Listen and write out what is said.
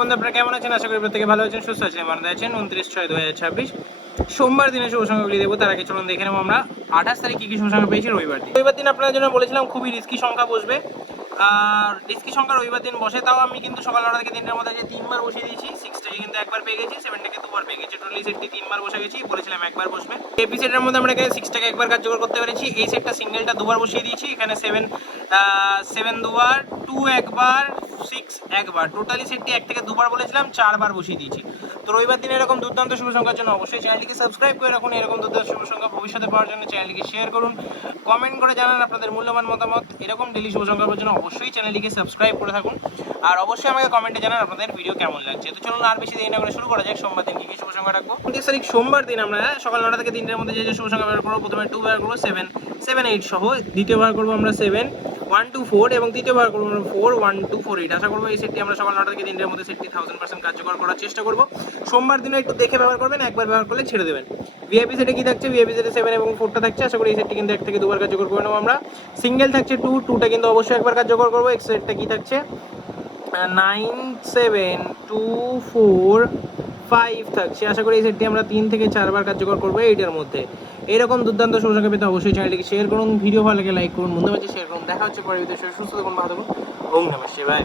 বন্ধু আপনারা কেমন আছেন? আশা করি প্রত্যেকে ভালো আছেন, সুস্থ আছেন, ভালো আছেন। 29/6/2026 সোমবার দিনে শুভ সংখ্যাগুলি দেবো। তার আগে চলুন দেখে নেবো আমরা 28 তারিখ কি শুভ সংখ্যা পেয়েছি রবিবার দিন। রবিবার দিন আপনাদের জন্য বলেছিলাম খুবই রিস্কি সংখ্যা বসবে, আর রিস্কি সংখ্যা রবিবার দিন বসে। তাও আমি কিন্তু সকাল 9টা থেকে 3টার মধ্যে যে 3বার বসিয়ে দিয়েছি। 6টাকে কিন্তু একবার পেয়ে গেছি, 7টাকে 2বার পেয়ে গেছি। টোটালি সেটটি 3বার বসে গেছি, বলেছিলাম একবার বসবে। এপি সেটের মধ্যে আমরা এখানে 6টাকে একবার কার্যকর করতে পেরেছি। এই সেটটা সিঙ্গেলটা 2বার বসিয়ে দিয়েছি। এখানে 7 2বার, 2 একবার, 6 একবার। টোটালি সেটটি 1 থেকে 2বার বলেছিলাম, 4বার বসিয়ে দিয়েছি। তো রবিবার দিনে এরকম দুর্দান্ত শুভ সংখ্যার জন্য অবশ্যই চ্যানেলটিকে সাবস্ক্রাইব করে রাখুন। এরকম দুর্দান্ত শুভ সংখ্যা ভবিষ্যতে পাওয়ার জন্য চ্যানেলটিকে শেয়ার করুন, কমেন্ট করে জানান আপনাদের মূল্যবান মতামত। এরকম ডেলি শুভ সংখ্যা পাওয়ার জন্য অবশ্যই চ্যানেলটিকে সাবস্ক্রাইব করে থাকুন, আর অবশ্যই আমাকে কমেন্টে জানান আপনাদের ভিডিও কেমন লাগছে। তো চলুন আর বেশি দেরি না করে শুরু করা যাক। সোমবার দিন কি শুভ সংখ্যা রাখবো? 29 তারিখ সোমবার দিন আমরা সকাল 9টা থেকে 3টার মধ্যে যে শুভ সংখ্যা ব্যবহার করবো, প্রথমে 2 ব্যবহার করবো, 7 7 8 সহ। দ্বিতীয় ব্যবহার করবো আমরা 7 1 2 4 এবং তৃতীয় ব্যবহার করবো আমরা 4 1 2 4 8। আশা করবো এই সেটটি আমরা সকাল 9টা থেকে 3টার মধ্যে সেটটি 1000% কার্যকর করার চেষ্টা করবো। সোমবার দিনে একটু দেখে ব্যবহার করবেন, একবার ব্যবহার করলে ছেড়ে দেবেন। ভিআইপি সেটে কি থাকছে? ভিআইপি সেটে 7 এবং 4টা থাকছে। আশা করি এই সেটটি কিন্তু 1 থেকে 2বার কার্যকর করে নেবো আমরা। সিঙ্গেল থাকছে 2 2টা কিন্তু অবশ্যই একবার কার্যকর করবো। এক্স সেটটা কি থাকছে? 9 7 2 4 5 থাকছে। আশা করি এই সেটটি আমরা 3 থেকে 4বার কার্যকর করবো এইটার মধ্যে। এরকম দুর্দান্ত শুভ সংখ্যা পেতে অবশ্যই চ্যানেলটিকে শেয়ার করুন, ভিডিও ভালো লাগে লাইক করুন, বন্ধুদের মাঝে শেয়ার করুন। দেখা হচ্ছে পরের ভিডিওতে। সুস্থ থাকুন, ভালো থাকুন। ওম নমঃ শিবায়।